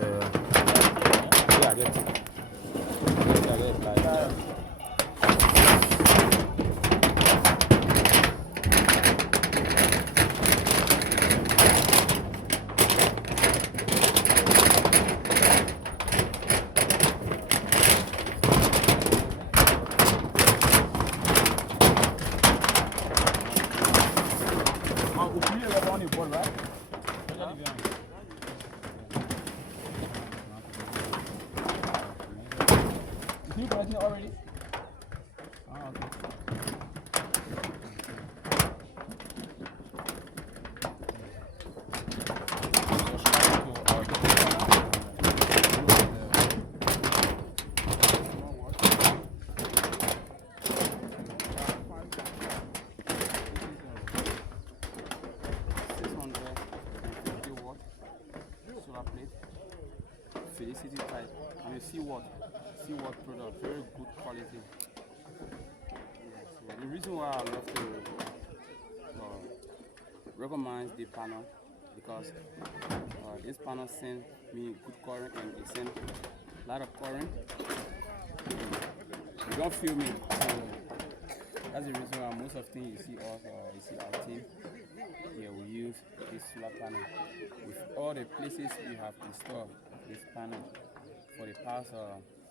yeah, I get it. Yeah, I get it. Like, oubliez le bon niveau là. Is he connecting already? Ah, okay. Felicity type. I mean, see what product, very good quality. Yeah, so the reason why I love to recommend the panel because this panel send me good current and it send a lot of current. You don't feel me. So that's the reason why most of the things you see us, you see our team. Yeah, we use this solar panel with all the places we have installed this panel for the past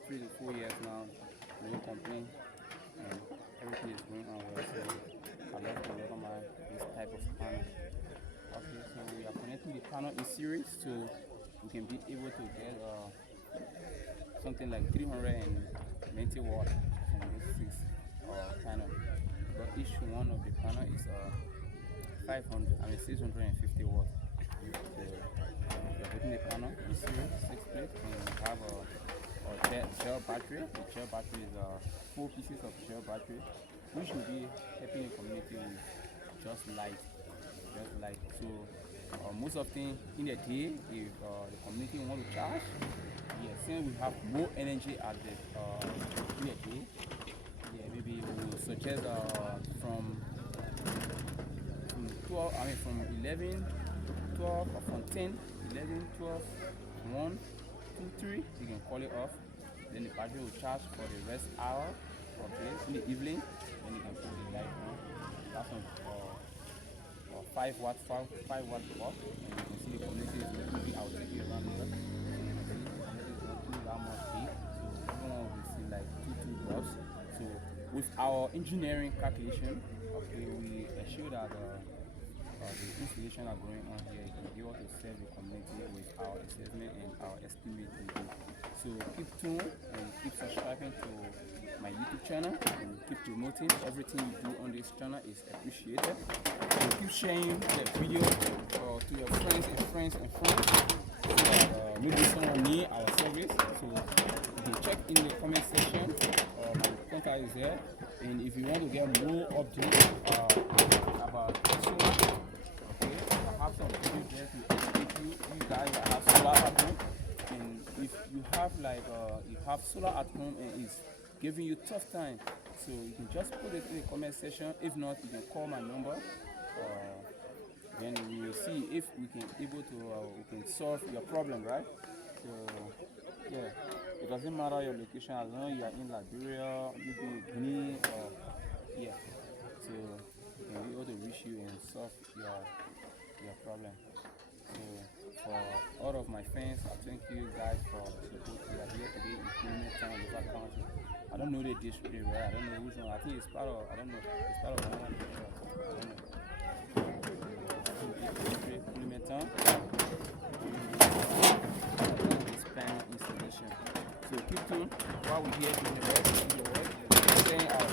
3 to 4 years now. No complaint and everything is going on well. So I love to recommend this type of panel. Okay, so we are connecting the panel in series so we can be able to get something like 390 watts from this 6 panel. But each one of the panel is 650 watts. We are putting the panel in series, 6 plates, and we have a gel battery. The gel battery is 4 pieces of gel battery, which will be helping the community with just light. So most of the in the day, if the community want to charge, yeah, since we have more energy at the in the day, yeah, maybe we will suggest from 12, I mean from 11, 12, or from 10, 11, 12, 1, 2, 3, you can call it off. Then the battery will charge for the rest hour, okay, in the evening, then you can put the light on. That's on 5 watt bulb, and you can see the community is moving out here around here. So you can see the community is not too that much heat, so everyone will see like 2 drops. So with our engineering calculation, okay, we ensure that the installation are going on here. You can be able to serve the community with our assessment and our estimate. So keep tuned and keep subscribing to my YouTube channel and keep promoting. Everything you do on this channel is appreciated. So keep sharing the video to your friends. So that maybe someone need our service. So you can check in the comment section. My contact is there. And if you want to get more updates about solar, okay, I have some video there to educate you guys that have solar at home. And if you have you have solar at home and it's giving you tough time, so you can just put it in the comment section. If not, you can call my number. Then we will see if we can we can solve your problem, right? So yeah, it doesn't matter your location as long as you are in Liberia, maybe Guinea, or yeah. So we can be able to reach you and solve your problem. So for all of my fans, I thank you guys for the support. We are here today in Premium Town, Local Council. I don't know the district, right? I don't know which one. I think it's part of, I don't know, it's part of one. I don't know. Premium Town. This panel installation. So keep tuned while we're here doing the work, saying our